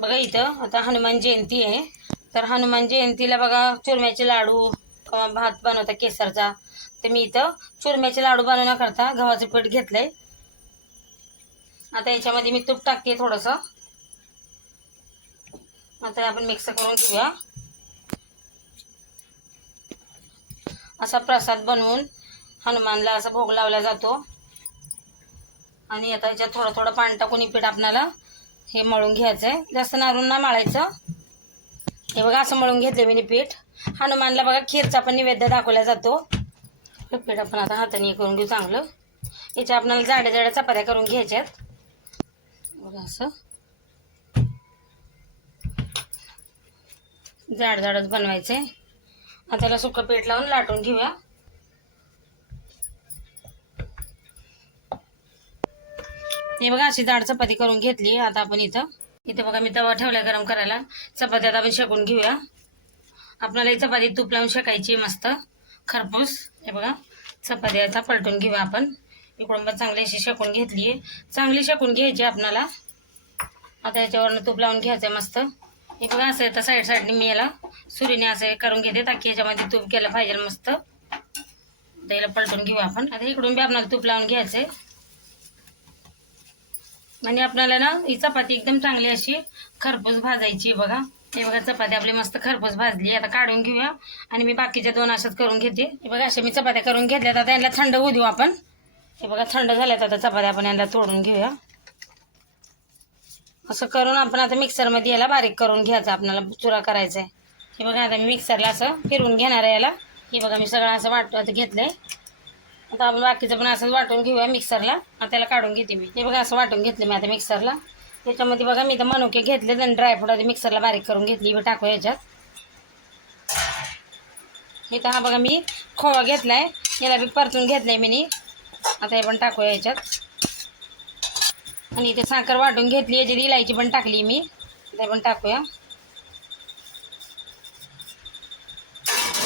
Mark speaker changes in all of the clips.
Speaker 1: बघा इथं आता हनुमान जयंती आहे. तर हनुमान जयंतीला बघा चुरम्याचे लाडू भात बनवता केसरचा. तर मी इथं चुरम्याचे लाडू बनवण्याकरता गव्हाचं पीठ घेतलंय. आता याच्यामध्ये मी तूप टाकते थोडंसं. आता आपण मिक्स करून घेऊया. असा प्रसाद बनवून हनुमानला असा भोग लावला जातो. आणि आता याच्यात थोडं थोडं पाणी टाकून पीठ आपणाला हे मळून घ्यायचं आहे जास्त नारून ना मळायचं. हे बघा असं मळून घेतलं मी पीठ हनुमानला बघा खीरचा पण नैवेद्य दाखवला जातो. हे पीठ आपण आता हाताने करून घेऊ चांगलं. याच्या आपल्याला जाड्या जाड्या चपात्या करून घ्यायच्यात. बघा असं. जाड जाडच बनवायचं आहे आता त्याला सुकं पीठ लावून लाटून घेऊया. हे बघा अशी जाड चपाती करून घेतली. आता आपण इथं इथे बघा मी तवा ठेवला गरम करायला. चपाती आता आपण शेकून घेऊया. आपल्याला ही चपाती तूप लावून शेकायची मस्त. खरपूस हे बघा. चपाती आता पलटून घेऊया आपण. इकडून पण चांगली अशी शेकून घेतली आहे. चांगली शेकून घ्यायची आपणाला. आता याच्यावरनं तूप लावून घ्यायचं मस्त. हे बघा असं येतं साईड साईडने मी याला सुरीने असं हे करून घेते ताकी याच्यामध्ये तूप केलं पाहिजे मस्त. त्याला याला पलटून घेऊ आपण. आता इकडून बी आपल्याला तूप लावून घ्यायचं आहे आणि आपल्याला ना ही चपाती एकदम चांगली अशी खरपूस भाजायची बघा. हे बघा चपाती आपली मस्त खरपूस भाजली आता काढून घेऊया. आणि मी बाकीच्या दोन अशाच करून घेते. हे बघा अशा मी चपात्या करून घेतल्या आता यांना थंड होऊ देऊ आपण. हे बघा थंड झाल्यात आता चपात्या. आपण यांना तोडून घेऊया. असं करून आपण आता मिक्सरमध्ये याला बारीक करून घ्यायचा. आपल्याला चुरा करायचा आहे हे बघा आता मी मिक्सरला असं फिरवून घेणार आहे याला. हे बघा मी सगळं असं वाट आता घेतलंय. आता आपण बाकीचं पण असंच वाटून घेऊया मिक्सरला. आता त्याला काढून घेते मी. हे बघा असं वाटून घेतलं मी आता मिक्सरला. त्याच्यामध्ये बघा मी तर मनुके घेतले आणि ड्रायफ्रूट आधी मिक्सरला बारीक करून घेतली. मी टाकू याच्यात. इथं हा बघा मी खोवा घेतलाय. याला बी परतून घेतलाय मी आता हे पण टाकूया याच्यात. आणि इथे साखर वाटून घेतली. याच्यात इलायची पण टाकली मी. ते पण टाकूया.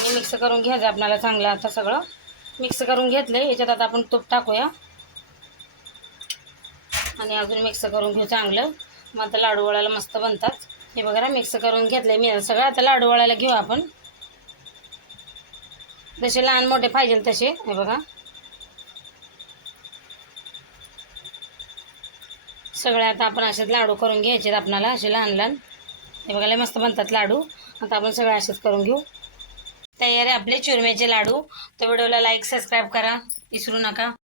Speaker 1: मिक्स करून घ्यायचं आपल्याला चांगलं आता सगळं. मिक्स करून घेतलं याच्यात आता आपण तूप टाकूया. आणि अजून मिक्स करून घेऊ चांगलं. मग आता लाडू वळायला मस्त बनतात. हे बघा मिक्स करून घेतले मी. सगळं आता लाडू वळायला घेऊ आपण. जसे लहान मोठे पाहिजे तसे. हे बघा. सगळे आता आपण असेच लाडू करून घ्यायचे आपणाला असे लहान लहान हे बघा लय मस्त बनतात लाडू. आता आपण सगळे असेच करून घेऊ. तयार आहे. आपले चुरम्याचे लाडू. तर व्हिडिओला लाईक सबस्क्राईब करा. विसरू नका.